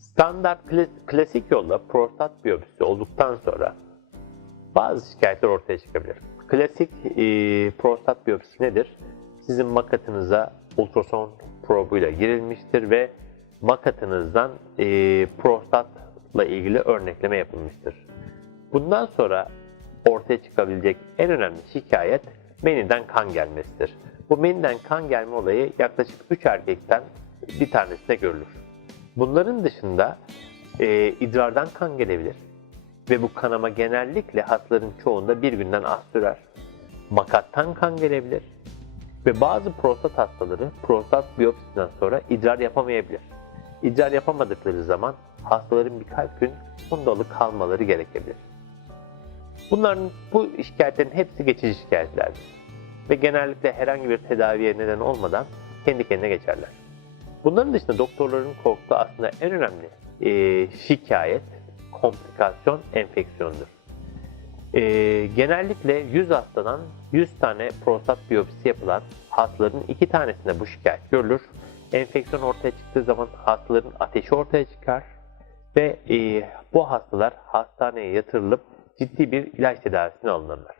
Standart kla- klasik yolla prostat biyopsisi olduktan sonra bazı şikayetler ortaya çıkabilir. Klasik e, prostat biyopsisi nedir? Sizin makatınıza ultrason probuyla girilmiştir ve makatınızdan e, prostatla ilgili örnekleme yapılmıştır. Bundan sonra ortaya çıkabilecek en önemli şikayet meniden kan gelmesidir. Bu meniden kan gelme olayı yaklaşık 3 erkekten bir tanesinde görülür. Bunların dışında e, idrardan kan gelebilir ve bu kanama genellikle hastaların çoğunda bir günden az sürer. Makattan kan gelebilir ve bazı prostat hastaları prostat biyopsisinden sonra idrar yapamayabilir. İdrar yapamadıkları zaman hastaların birkaç gün fundalı kalmaları gerekebilir. Bunların bu şikayetlerin hepsi geçici şikayetlerdir ve genellikle herhangi bir tedaviye neden olmadan kendi kendine geçerler. Bunların dışında doktorların korktuğu aslında en önemli e, şikayet, komplikasyon, enfeksiyondur. E, genellikle 100 hastadan 100 tane prostat biyopsisi yapılan hastaların 2 tanesinde bu şikayet görülür. Enfeksiyon ortaya çıktığı zaman hastaların ateşi ortaya çıkar ve e, bu hastalar hastaneye yatırılıp ciddi bir ilaç tedavisine alınırlar.